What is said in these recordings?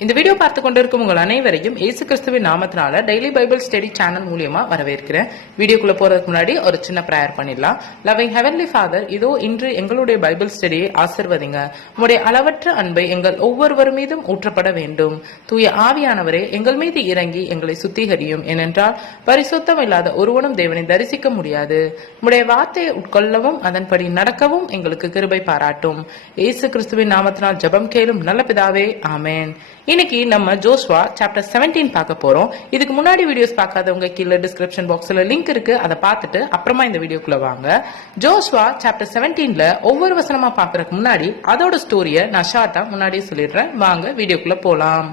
இந்த வீடியோ பார்த்து கொண்டிருக்கும் உங்கள் அனைவரையும் இயேசு கிறிஸ்துவின் நாமத்தினால டெய்லி பைபிள் ஸ்டடி சேனல் மூலியமா வரவேற்கிறேன். வீடியோக்குள்ள போறதுக்கு முன்னாடி ஒரு சின்ன பிரேயர் பண்ணிடலாம். லவ்விங் ஹெவன்லி ஃபாதர், இதோ இன்று எங்களுடைய பைபிள் ஸ்டடியை ஆசிர்வதிங்க. உங்களுடைய அளவற்ற அன்பை எங்கள் ஒவ்வொருவர் மீதும் ஊற்றப்பட வேண்டும். தூய ஆவியானவரே, எங்கள் மீது இறங்கி எங்களை சுத்திகரியும். ஏனென்றால் பரிசுத்தம் இல்லாத ஒருவனும் தேவனை தரிசிக்க முடியாது. உங்களுடைய வார்த்தையை உட்கொள்ளவும் அதன்படி நடக்கவும் எங்களுக்கு கிருபை பாராட்டும். இயேசு கிறிஸ்துவின் நாமத்தினால் ஜெபம் கேளும் நல்ல பிதாவே, ஆமேன். இன்னைக்கு நம்ம ஜோஸ்வா சாப்டர் 17 பார்க்க போறோம். இதுக்கு முன்னாடி வீடியோஸ் பார்க்காதவங்க கீழே டிஸ்கிரிப்ஷன் பாக்ஸ்ல லிங்க் இருக்கு, அதை பார்த்துட்டு அப்புறமா இந்த வீடியோக்குள்ள வாங்க. ஜோஸ்வா சாப்டர் 17ல ஒவ்வொரு வசனமா பார்க்கறதுக்கு முன்னாடி அதோட ஸ்டோரியை நான் ஷார்ட்டா முன்னாடியே சொல்லிடுறேன். வாங்க வீடியோக்குள்ள போலாம்.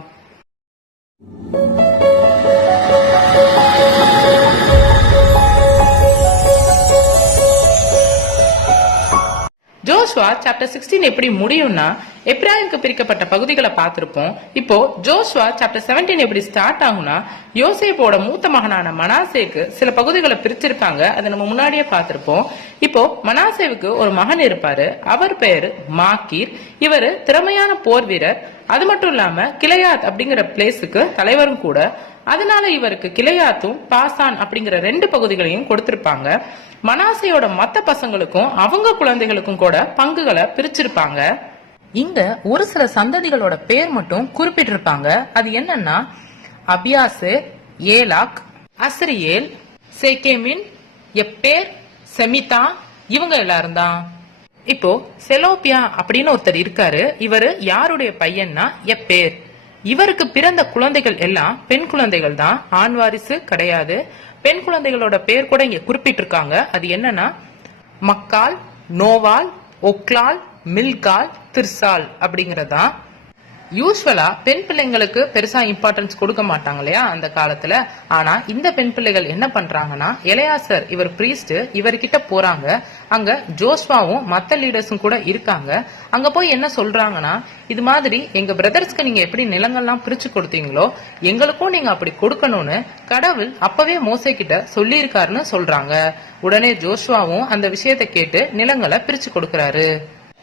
ஜோஸ்வா சாப்டர் 16 எப்படி முடியும்னா, எப்ராயிமுக்கு பிரிக்கப்பட்ட பகுதிகளை பார்த்திருப்போம். இப்போ ஜோஸ்வா சாப்டர் 17 எப்படி ஸ்டார்ட் ஆகும்னா, யோசேப்போட மூத்த மகனான மனாசேக்கு சில பகுதிகளை பிரிச்சிருப்பாங்க. அதை நம்ம முன்னாடியே பார்த்திருப்போம். இப்போ மனாசேவுக்கு ஒரு மகன் இருப்பாரு. அவர் பெயரு மாக்கீர். இவரு திறமையான போர் வீரர். அது மட்டும் இல்லாம கிளையாத் அப்படிங்கிற பிளேஸுக்கு தலைவரும் கூட. அதனால இவருக்கு கிளையாத்தும் பாசான் அப்படிங்கிற 2 பகுதிகளையும் கொடுத்திருப்பாங்க. மனாசையோட மத்த பசங்களுக்கும் அவங்க குழந்தைகளுக்கும் கூட பங்குகளை பிரிச்சிருப்பாங்க. இங்க ஒரு சில சந்ததிகளோட பேர் மட்டும் குறிப்பிட்டிருப்பாங்க. அது என்னன்னா, அபியாசேர், ஏலாக், அஸ்ரியேல், சேகேமின், எப்பேர், செமிதா, இவங்க எல்லாரும் தான். இப்போ செலோப்பியா அப்படின்னு ஒருத்தர் இருக்காரு. இவரு யாருடைய பையன்னா எப்பேர். இவருக்கு பிறந்த குழந்தைகள் எல்லாம் பெண் குழந்தைகள் தான், ஆண் வாரிசு கிடையாது. பெண் குழந்தைகளோட பேர் கூட இங்க குறிப்பிட்டிருக்காங்க. அது என்னன்னா, மக்கால், நோவால், ஒக்லால், மில்கால், திர்சால் அப்படிங்கறதா. யூஸ்வலா பெண் பிள்ளைங்களுக்கு பெருசா இம்பார்ட்டன்ஸ் கொடுக்க மாட்டாங்க இல்லையா அந்த காலத்துல. ஆனா இந்த பெண் பிள்ளைகள் என்ன பண்றாங்கன்னா, எலையாசர் இவர் பிரீஸ்ட், இவர்கிட்ட போறாங்க. அங்க ஜோஸ்வாவும் மத்த லீடர்ஸும் கூட இருக்காங்க. அங்க போய் என்ன சொல்றாங்கன்னா, இது மாதிரி எங்க பிரதர்ஸ்க்கு நீங்க எப்படி நிலங்கள்லாம் பிரிச்சு கொடுத்தீங்களோ எங்களுக்கும் நீங்க அப்படி கொடுக்கணும்னு கடவுள் அப்பவே மோசே கிட்ட சொல்லி இருக்காருன்னு சொல்றாங்க. உடனே ஜோஸ்வாவும் அந்த விஷயத்தை கேட்டு நிலங்களை பிரிச்சு கொடுக்கறாரு.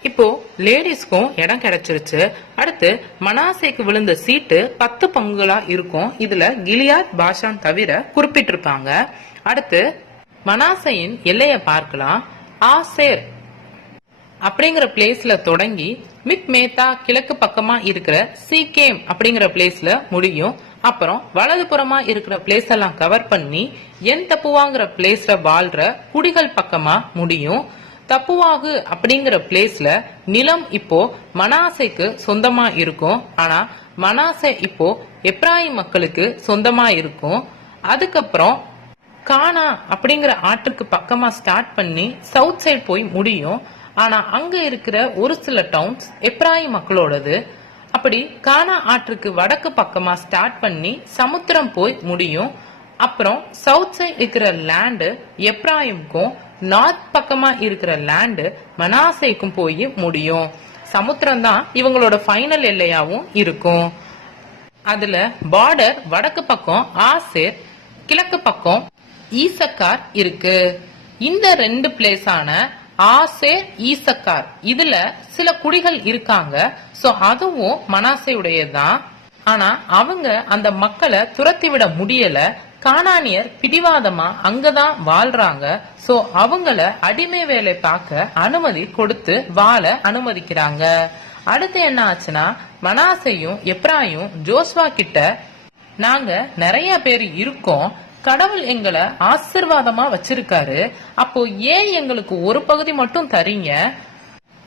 இப்போ லேடிஸ்க்கும் இடம் கிடைச்சிருச்சு. அடுத்து மனாசேக்கு விழுந்த சீட்டு 10 பங்குகளா இருக்கும். இதுல கிலியாத், பாஷான் தவிர குறிப்பிட்டிருப்பாங்க. அடுத்து மனாசையின் எல்லைய பார்க்கலாம். ஆசேர் அப்படிங்கிற பிளேஸ்ல தொடங்கி மிக்மேத்தா கிழக்கு பக்கமா இருக்கிற சீகேம் அப்படிங்கிற பிளேஸ்ல முடியும். அப்புறம் வலதுபுறமா இருக்கிற பிளேஸ் எல்லாம் கவர் பண்ணி என் தப்புவாங்கிற பிளேஸ்ல வாழ்ற குடிகள் பக்கமா முடியும். தப்புவாகு அப்படிங்கிற பிளேஸ்ல நிலம் இப்போ மனாசைக்கு சொந்தமா இருக்கும். ஆனா மனாசை இப்போ எப்ராயிம் மக்களுக்கு சொந்தமா இருக்கும். அதுக்கப்புறம் கானா அப்படிங்கிற ஆற்றுக்கு பக்கமா ஸ்டார்ட் பண்ணி சவுத் சைட் போய் முடியும். ஆனா அங்க இருக்கிற ஒரு சில டவுன்ஸ் எப்ராயிம் மக்களோடது. அப்படி கானா ஆற்றுக்கு வடக்கு பக்கமா ஸ்டார்ட் பண்ணி சமுத்திரம் போய் முடியும். அப்புறம் சவுத் சைட் இருக்கிற லேண்டு எப்ராயிம்க்கும், நார்த் பக்கமா இருக்கிற லேண்டு மனாசைக்கும் போய் முடியும். சமுத்திரம் தான் இவங்களோட ஃபைனல் எல்லையாவும் இருக்கும். அதுல பார்டர் வடக்கு பக்கம் ஆசேர், கிழக்கு பக்கம் ஈசக்கார் இருக்கு. இந்த 2 பிளேஸான ஆசேர், ஈசக்கார் இதுல சில குடிகள் இருக்காங்க. சோ அதுவும் மனாசையுடையதான். ஆனா அவங்க அந்த மக்களை துரத்தி விட முடியல. கானானியர் பிடிவாதமா அங்கதான் வாழ்றாங்க. சோ அவங்கள அடிமை வேலை பார்க்க அனுமதி கொடுத்து வாழ அனுமதிக்கிறாங்க. அடுத்து என்ன ஆச்சுன்னா, மனாசையும் எப்ராயும் ஜோஸ்வா கிட்ட, நாங்க நிறைய பேர் இருக்கோம், கடவுள் எங்களை ஆசீர்வாதமா வச்சிருக்காரு, அப்போ ஏன் எங்களுக்கு ஒரு பகுதி மட்டும் தரீங்க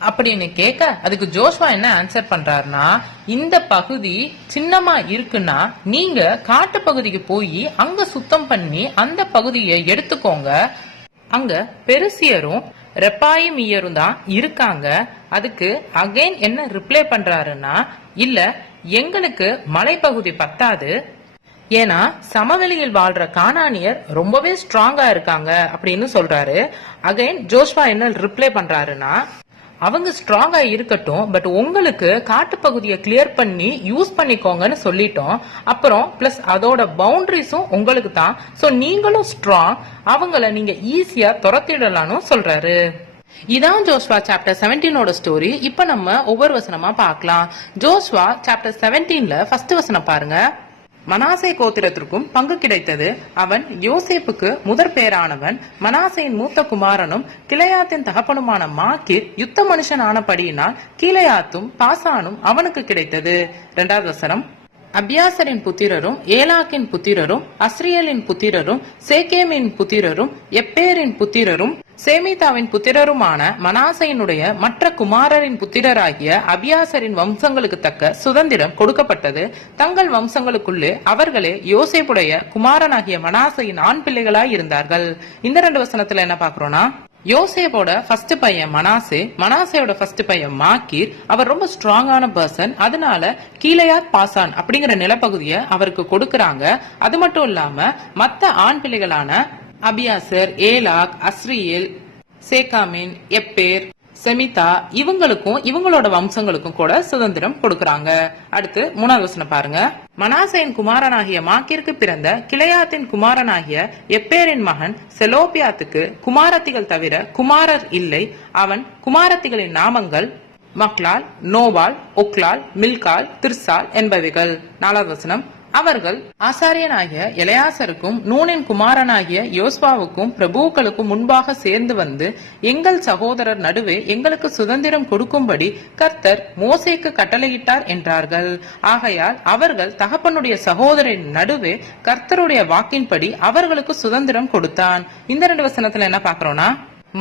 அப்படின்னு கேட்க, அதுக்கு ஜோஸ்வா என்ன ஆன்சர் பண்றாருன்னா, இந்த பகுதி சின்னமா இருக்குன்னா நீங்க காட்டு பகுதிக்கு போய் அங்க சுத்தம் பண்ணி அந்த பகுதியை எடுத்துக்கோங்க. அங்க பெருசியரும் ரெப்பாயிமியரும் தான் இருக்காங்க. அதுக்கு அகைன் என்ன ரிப்ளை பண்றாருன்னா, இல்ல எங்களுக்கு மலைப்பகுதி பத்தாது, ஏன்னா சமவெளியில் வாழ்ற கானானியர் ரொம்பவே ஸ்ட்ராங்கா இருக்காங்க அப்படின்னு சொல்றாரு. அகைன் ஜோஸ்வா என்ன ரிப்ளை பண்றாருன்னா, அவங்க ஸ்ட்ராங்கா இருக்கட்டும், பட் உங்களுக்கு காட்டுப்பகுதியை கிளியர் பண்ணி யூஸ் பண்ணிக்கோங்கன்னு சொல்லிட்டோம். அப்புறம் பிளஸ் அதோட பவுண்டரிஸும் உங்களுக்கு தான். சோ நீங்களும் ஸ்ட்ராங், அவங்கள நீங்க ஈஸியா துரத்திடலாம்னு சொல்றாரு. இதான் ஜோஸ்வா சாப்டர் 17 ஸ்டோரி. இப்ப நம்ம ஒவ்வொரு வசனமா பார்க்கலாம். ஜோஸ்வா சாப்டர் 17ல ஃபர்ஸ்ட் வசனம் பாருங்க. மனாசே கோத்திரத்திற்கும் பங்கு கிடைத்தது. அவன் யோசேப்புக்கு முதற் பேரானவன். மனாசையின் மூத்த குமாரனும் கிளையாத்தின் தகப்பனுமான மாக்கீர் யுத்த மனுஷன் ஆனபடியினால் கீலேயாத்தும் பாசானும் அவனுக்கு கிடைத்தது. 2வது வசனம். அபியாசரின் புத்திரரும் ஏலாக்கின் புத்திரரும் அஸ்ரியலின் புத்திரரும் சேகேமின் புத்திரரும் எப்பேரின் புத்திரரும் சேமிதாவின் புத்திரருமான மனாசையினுடைய மற்ற குமாரரின் புத்திரராகிய அபியாசரின் வம்சங்களுக்கு தக்க சுதந்திரம் கொடுக்கப்பட்டது. தங்கள் வம்சங்களுக்குள்ளே அவர்களே யோசேப்புடைய குமாரனாகிய மனாசையின் ஆண் பிள்ளைகளாய் இருந்தார்கள். இந்த 2 வசனத்துல என்ன பாக்குறோம்னா, யோசேப்போட ஃபர்ஸ்ட் பையன் மனாசேயோட ஃபர்ஸ்ட் பையன் மாக்கீர். அவர் ரொம்ப ஸ்ட்ராங்கான பர்சன். அதனால கீலேயாத் பாசான் அப்படிங்கிற நிலப்பகுதியை அவருக்கு கொடுக்கறாங்க. அது மட்டும் இல்லாம மத்த ஆண் பிள்ளைகளான அபியாசர், ஏலாக், அஸ்ரியேல், சேகாமின், எப்பேர், செமிதா இவங்களுக்கும் இவங்களோட வம்சங்களுக்கும் கூட சுதந்திரம் கொடுக்கறாங்க. அடுத்து 3வது வசனம் பாருங்க. மனாசையின் குமாரனாகிய மாக்கீருக்கு பிறந்த கிளையாத்தின் குமாரனாகிய எப்பேரின் மகன் செலோபியாத்துக்கு குமாரத்திகள் தவிர குமாரர் இல்லை. அவன் குமாரத்திகளின் நாமங்கள் மக்லால், நோவால், ஒக்லால், மில்கால், திர்சால் என்பவைகள். 4வது வசனம். அவர்கள் ஆசாரியனாகிய எலெயாசருக்கும் நூனின் குமாரனாகிய யோஸ்வாவுக்கும் பிரபுக்களுக்கும் முன்பாக சேர்ந்து வந்து, எங்கள் சகோதரர் நடுவே எங்களுக்கு சுதந்திரம் கொடுக்கும்படி கர்த்தர் மோசேக்கு கட்டளையிட்டார் என்றார்கள். ஆகையால் அவர்கள் தகப்பனுடைய சகோதரின் நடுவே கர்த்தருடைய வாக்கின்படி அவர்களுக்கு சுதந்திரம் கொடுத்தான். இந்த 2 வசனத்துல என்ன பாக்குறோம்னா,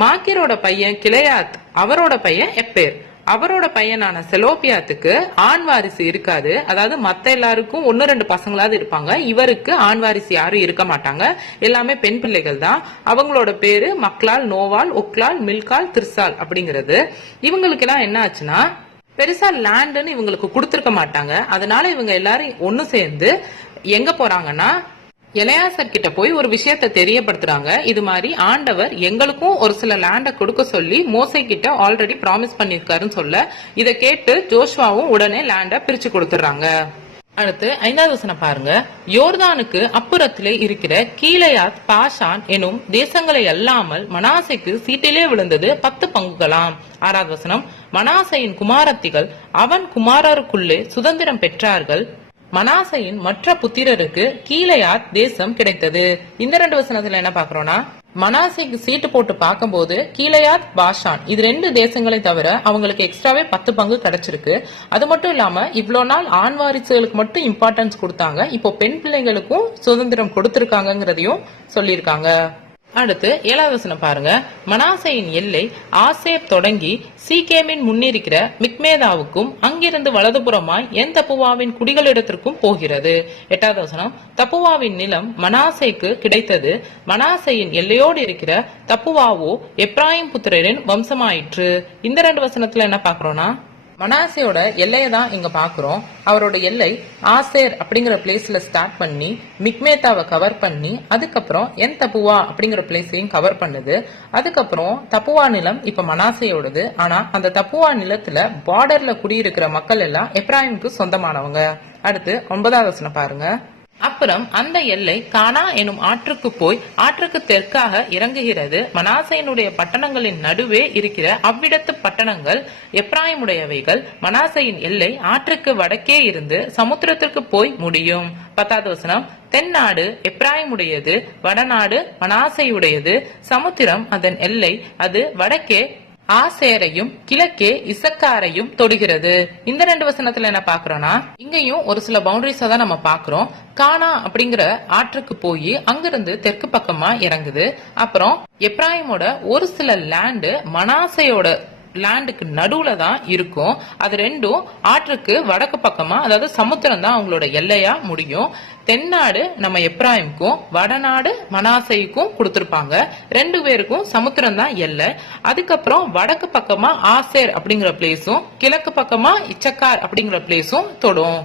மாக்கீரோட பையன் கிளையாத், அவரோட பையன் எப்பேர். அவரோட பையனான செலோபியாத்துக்கு ஆண் வாரிசு இருக்காது. அதாவது மத்த எல்லாருக்கும் 1-2 பசங்களாவது இருப்பாங்க. இவருக்கு ஆண் வாரிசு யாரும் இருக்க மாட்டாங்க. எல்லாமே பெண் பிள்ளைகள் தான். அவங்களோட பேரு மக்லால், நோவால், ஒக்லால், மில்கால், திர்சால் அப்படிங்கிறது. இவங்களுக்கு எல்லாம் என்ன ஆச்சுன்னா, பெருசா லேண்டுன்னு இவங்களுக்கு கொடுத்திருக்க மாட்டாங்க. அதனால இவங்க எல்லாரும் ஒண்ணு சேர்ந்து எங்க போறாங்கன்னா, எலெயாசர் கிட்ட போய் ஒரு விஷயத்த தெரியப்படுத்துறாங்க. இது மாதிரி ஆண்டவர் எங்களுக்கும் ஒரு சில லேண்ட கொடுக்க சொல்லி மோசே கிட்ட ஆல்ரெடி ப்ராமிஸ் பண்ணிருக்காருன்னு சொல்ல, இதை கேட்டு ஜோஷ்வாவும் உடனே லேண்ட பிரிச்சு கொடுத்துறாங்க. அடுத்து 5வது வசனம் பாருங்க. யோர்தானுக்கு அப்புறத்திலே இருக்கிற கீலேயாத், பாசான் எனும் தேசங்களை அல்லாமல் மனாசைக்கு சீட்டிலே விழுந்தது 10 பங்குகளாம். 6வது வசனம். மனாசையின் குமாரத்திகள் அவன் குமாரருக்குள்ளே சுதந்திரம் பெற்றார்கள். மனாசையின் மற்ற புத்திரருக்கு கீலேயாத் தேசம் கிடைத்தது. இந்த 2 வசனத்துல என்ன பாக்குறோம்னா, மனாசைக்கு சீட்டு போட்டு பார்க்கும்போது கீலேயாத், பாஷான் இது 2 தேசங்களை தவிர அவங்களுக்கு எக்ஸ்ட்ராவே 10 பங்கு கிடைச்சிருக்கு. அது மட்டும் இல்லாம இவ்வளவு நாள் ஆண் வாரிசுகளுக்கு மட்டும் இம்பார்ட்டன்ஸ் கொடுத்தாங்க. இப்போ பெண் பிள்ளைகளுக்கும் சுதந்திரம் கொடுத்திருக்காங்கிறதையும் சொல்லியிருக்காங்க. அடுத்து 7வது வசனம் பாருங்க. மனாசையின் எல்லை ஆசேர் தொடங்கி சீகேமின் முன்னிருக்கிற மிக்மேதாவுக்கும் அங்கிருந்து வலதுபுறமாய் என் தப்புவாவின் குடிகளிடத்திற்கும் போகிறது. 8வது வசனம். தப்புவாவின் நிலம் மனாசைக்கு கிடைத்தது. மனாசையின் எல்லையோடு இருக்கிற தப்புவாவோ எப்ராயிம் புத்திரரின் வம்சமாயிற்று. இந்த 2 வசனத்துல என்ன பாக்குறோம்னா, மனாசையோட எல்லையை தான் இங்க பாக்குறோம். அவரோட எல்லை ஆசேர் அப்படிங்கிற பிளேஸ்ல ஸ்டார்ட் பண்ணி மிக்மேதாவை கவர் பண்ணி அதுக்கப்புறம் என் தப்புவா அப்படிங்கிற பிளேஸையும் கவர் பண்ணுது. அதுக்கப்புறம் தப்புவா நிலம் இப்ப மனாசையோடது. ஆனா அந்த தப்புவா நிலத்துல பார்டர்ல குடியிருக்கிற மக்கள் எல்லாம் எப்ராயிமுக்கு சொந்தமானவங்க. அடுத்து 9வது வசனம் பாருங்க. அப்புறம் அந்த எல்லை கானா எனும் ஆற்றுக்கு போய் ஆற்றுக்கு தெற்காக இறங்குகிறது. மனாசையினுடைய பட்டணங்களின் நடுவே இருக்கிற அவ்விடத்து பட்டணங்கள் எப்ராயிமுடையவைகள். மனாசையின் எல்லை ஆற்றுக்கு வடக்கே இருந்து சமுத்திரத்திற்கு போய் முடியும். 10வது வசனம். தென்னாடு எப்ராயிமுடையது, வடநாடு மனாசையுடையது. சமுத்திரம் அதன் எல்லை. அது வடக்கே ஆசேரையும் கிழக்கே இசக்காரையும் தொடுகிறது. இந்த 2 வசனத்துல என்ன பாக்குறோம்னா, இங்கேயும் ஒரு சில பவுண்டரிஸா தான் நம்ம பாக்குறோம். கானா அப்படிங்கிற ஆற்றுக்கு போய் அங்கிருந்து தெற்கு பக்கமா இறங்குது. அப்புறம் எப்ராயிமோட ஒரு சில லேண்டு மனாசையோட லேண்டுக்கு நடுவுல தான் இருக்கும். அது 2ம் ஆற்றுக்கு வடக்கு பக்கமா, அதாவது சமுத்திரம் தான் அவங்களோட எல்லையா முடியும். தென்னாடு நம்ம எப்ராயிமுக்கும் வடநாடு மனாசைக்கும் கொடுத்திருப்பாங்க. 2 பேருக்கும் சமுத்திரம் தான் எல்லை. அதுக்கப்புறம் வடக்கு பக்கமா ஆசேர் அப்படிங்கிற பிளேஸும் கிழக்கு பக்கமா இச்சக்கார் அப்படிங்கிற பிளேஸும் தொடும்.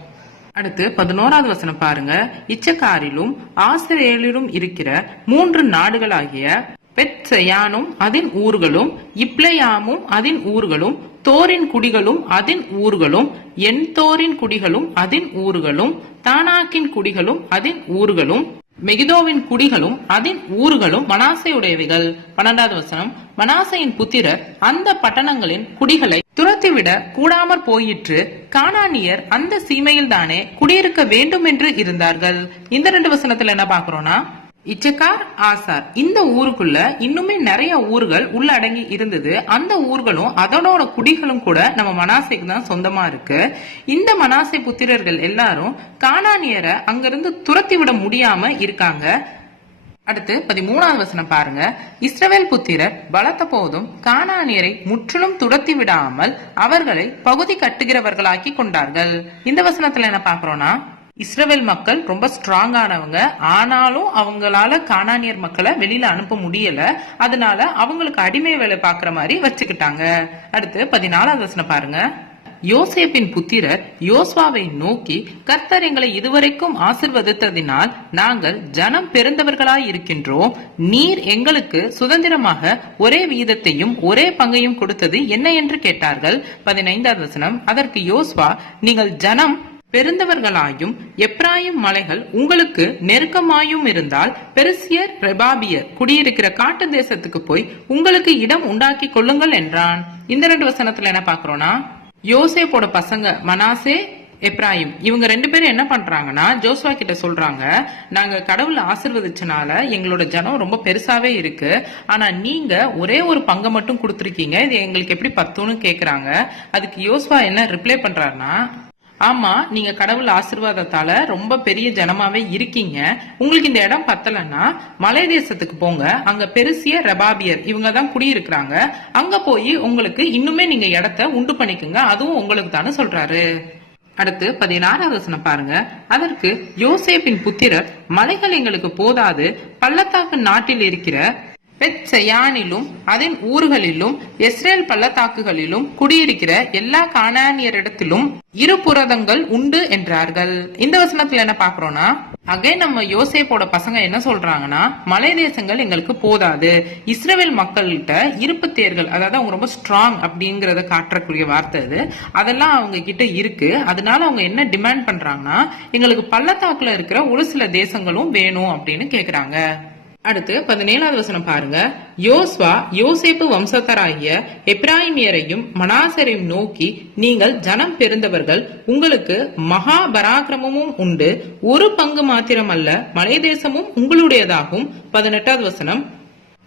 அடுத்து 11வது வசனம் பாருங்க. இச்சக்காரிலும் ஆசரேலிலும் இருக்கிற 3 நாடுகளாகிய பெத்செயானும் அதன் ஊர்களும், இப்ளேயாமும் அதன் ஊர்களும், தோரின் குடிகளும் அதன் ஊர்களும், என்தோரின் குடிகளும் அதன் ஊர்களும், தானாக்கின் குடிகளும் அதன் ஊர்களும், மெகிதோவின் குடிகளும் அதன் ஊர்களும் மனாசையுடையவைகள். 12வது வசனம், மனாசையின் புத்திரர் அந்த பட்டணங்களின் குடிகளை துரத்திவிட கூடாமற் போயிற்று. கானானியர் அந்த சீமையில் தானே குடியிருக்க வேண்டும் என்று இருந்தார்கள். இந்த 2 வசனத்துல என்ன பாக்குறோம்னா, இச்சக்கார், ஆசார் இந்த ஊருக்குள்ள இன்னுமே நிறைய ஊர்கள் உள்ளடங்கி இருந்தது. அந்த ஊர்களும் அதனோட குடிகளும் கூட நம்ம மனாசைக்கு தான் சொந்தமா இருக்கு. இந்த மனாசை புத்திரர்கள் எல்லாரும் கானானியரை அங்கிருந்து துரத்தி விட முடியாம இருக்காங்க. அடுத்து 13வது வசனம் பாருங்க. இஸ்ரவேல் புத்திரர் பலத்த போதும் கானானியரை முற்றிலும் துரத்தி விடாமல் அவர்களை பகுதி கட்டுகிறவர்களாக்கி கொண்டார்கள். இந்த வசனத்துல என்ன பாக்குறோம்னா, இஸ்ரவேல் மக்கள் ரொம்ப ஸ்ட்ராங்கானவங்க. ஆனாலும் அவங்களால கானானியர் மக்களை வெளியில அனுப்ப முடியல. அதனால அவங்களுக்கு அடிமை வேலை பாக்குற மாதிரி வச்சுக்கிட்டாங்க. அடுத்து 14வது வசனம் பாருங்க. யோசேப்பின் புத்திரர் யோசுவாவை நோக்கி, கர்த்தர் எங்களை இதுவரைக்கும் ஆசிர்வதித்ததினால் நாங்கள் ஜனம் பெருந்தவர்களாய் இருக்கின்றோம். நீர் எங்களுக்கு சுதந்திரமாக ஒரே வீதத்தையும் ஒரே பங்கையும் கொடுத்தது என்ன என்று கேட்டார்கள். 15வது வசனம். அதற்கு யோசுவா, நீங்கள் ஜனம் பெருந்தவர்களாயும் எப்ராயிம் மலைகள் உங்களுக்கு நெருக்கமாயும் இருந்தால் பெருசியர் ரெபாபியர் குடியிருக்கிற காட்டு தேசத்துக்கு போய் உங்களுக்கு இடம் உண்டாக்கி கொள்ளுங்கள் என்றான். இந்த 2 வசனத்துல என்ன பாக்குறோம்னா, யோசேப்போட பசங்க மனாசே, எப்ராயிம் இவங்க 2 பேரும் என்ன பண்றாங்கன்னா, ஜோசுவா கிட்ட சொல்றாங்க, நாங்க கடவுள் ஆசீர்வதிச்சனால எங்களோட ஜனம் ரொம்ப பெருசாவே இருக்கு. ஆனா நீங்க ஒரே ஒரு பங்கை மட்டும் கொடுத்துருக்கீங்க. இது எங்களுக்கு எப்படி பத்துன்னு கேக்குறாங்க. அதுக்கு யோசுவா என்ன ரிப்ளை பண்றாருன்னா, ஆமா, நீங்க கடவுள் ஆசீர்வாதத்தால ரொம்ப பெரிய ஜனமாவே இருக்கீங்க. உங்களுக்கு இந்த இடம் பத்தலன்னா மலை தேசத்துக்கு போங்க. அங்க பெருசிய ரெபாபியர் இவங்க தான் குடியிருக்கிறாங்க. அங்க போய் உங்களுக்கு இன்னுமே நீங்க இடத்த உண்டு பண்ணிக்குங்க. அதுவும் உங்களுக்கு தானே சொல்றாரு. அடுத்து 16வது வசனம் பாருங்க. அதற்கு யோசேப்பின் புத்திரர், மலைகள் எங்களுக்கு போதாது, பள்ளத்தாக்கு நாட்டில் இருக்கிற பெத்செயானிலும் அதன் ஊர்களிலும் இஸ்ரேல் பள்ளத்தாக்குகளிலும் குடியிருக்கிற எல்லா கானானியரிடத்திலும் இருபுரதங்கள் உண்டு என்றார்கள். இந்த வசனத்துல என்ன பாக்குறோம்னா, நம்ம யோசேப்போட பசங்க என்ன சொல்றாங்கன்னா, மலை தேசங்கள் எங்களுக்கு போதாது. இஸ்ரேல் மக்கள்கிட்ட இருப்பு தேர்கள், அதாவது அவங்க ரொம்ப ஸ்ட்ராங் அப்படிங்கறத காட்டக்கூடிய வார்த்தை அது, அதெல்லாம் அவங்க கிட்ட இருக்கு. அதனால அவங்க என்ன டிமாண்ட் பண்றாங்கன்னா, எங்களுக்கு பள்ளத்தாக்குல இருக்கிற ஒரு சில தேசங்களும் வேணும் அப்படின்னு கேக்குறாங்க. அடுத்து 17வது வசனம் பாருங்க. யோசுவா யோசேப்பு வம்சத்தராகிய எப்ராயிமியரையும் மனாசரையும் நோக்கி, நீங்கள் ஜனம் பெருந்தவர்கள், உங்களுக்கு மகா பராக்கிரமமும் உண்டு. ஒரு பங்கு மாத்திரமல்ல, மலை தேசமும் உங்களுடையதாகும். 18வது வசனம்.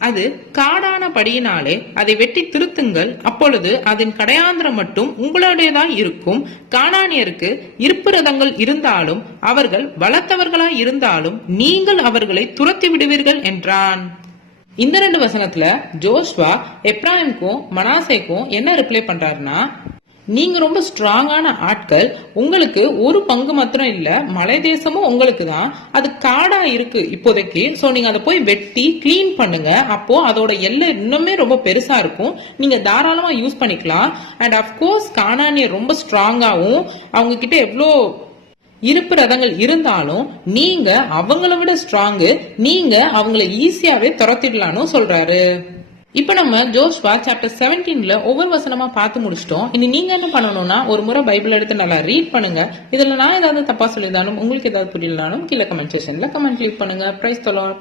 அது காடானபடியினாலே அதை வெட்டி திருத்துங்கள். அப்பொழுது அதன் கடையாந்திரம் மட்டும் உங்களுடையதாய் இருக்கும். கானானியருக்கு இருப்புரதங்கள் இருந்தாலும் அவர்கள் பலத்தவர்களாய் இருந்தாலும் நீங்கள் அவர்களை துரத்தி விடுவீர்கள் என்றான். இந்த 2 வசனத்துல ஜோஷ்வா எப்ராயிம்க்கும் மனாசேக்கும் என்ன ரிப்ளை பண்றாருன்னா, நீங்க ரொம்ப ஸ்ட்ராங்கான ஆட்கள், உங்களுக்கு ஒரு பங்கு மாத்திரம் இல்ல, மலை தேசமும் உங்களுக்கு தான். அது காடா இருக்கு இப்போதைக்கு. சோ நீங்க அதை போய் வெட்டி கிளீன் பண்ணுங்க. அப்போ அதோட எல்லை இன்னுமே ரொம்ப பெருசா இருக்கும். நீங்க தாராளமா யூஸ் பண்ணிக்கலாம். அண்ட் அப்கோர்ஸ் கானானியர் ரொம்ப ஸ்ட்ராங்காவும் அவங்க கிட்ட எவ்வளோ இருப்பு ரதங்கள் இருந்தாலும் நீங்க அவங்கள விட ஸ்ட்ராங்கு, நீங்க அவங்கள ஈஸியாவே துரத்திடலான்னு சொல்றாரு. இப்ப நம்ம ஜோஷ்வா சாப்டர் 17ல ஒவ்வொரு வசனமா பார்த்து முடிச்சிட்டோம். இனி நீங்க என்ன பண்ணணும்னா, ஒரு முறை பைபிள் எடுத்து நல்லா ரீட் பண்ணுங்க. இதுல நான் ஏதாவது தப்பா சொல்லியிருந்தாலும், உங்களுக்கு ஏதாவது புரியலனாலும் கீழே கமெண்ட் செக்ஷன்ல கமெண்ட் லீவ் பண்ணுங்க. Praise the Lord.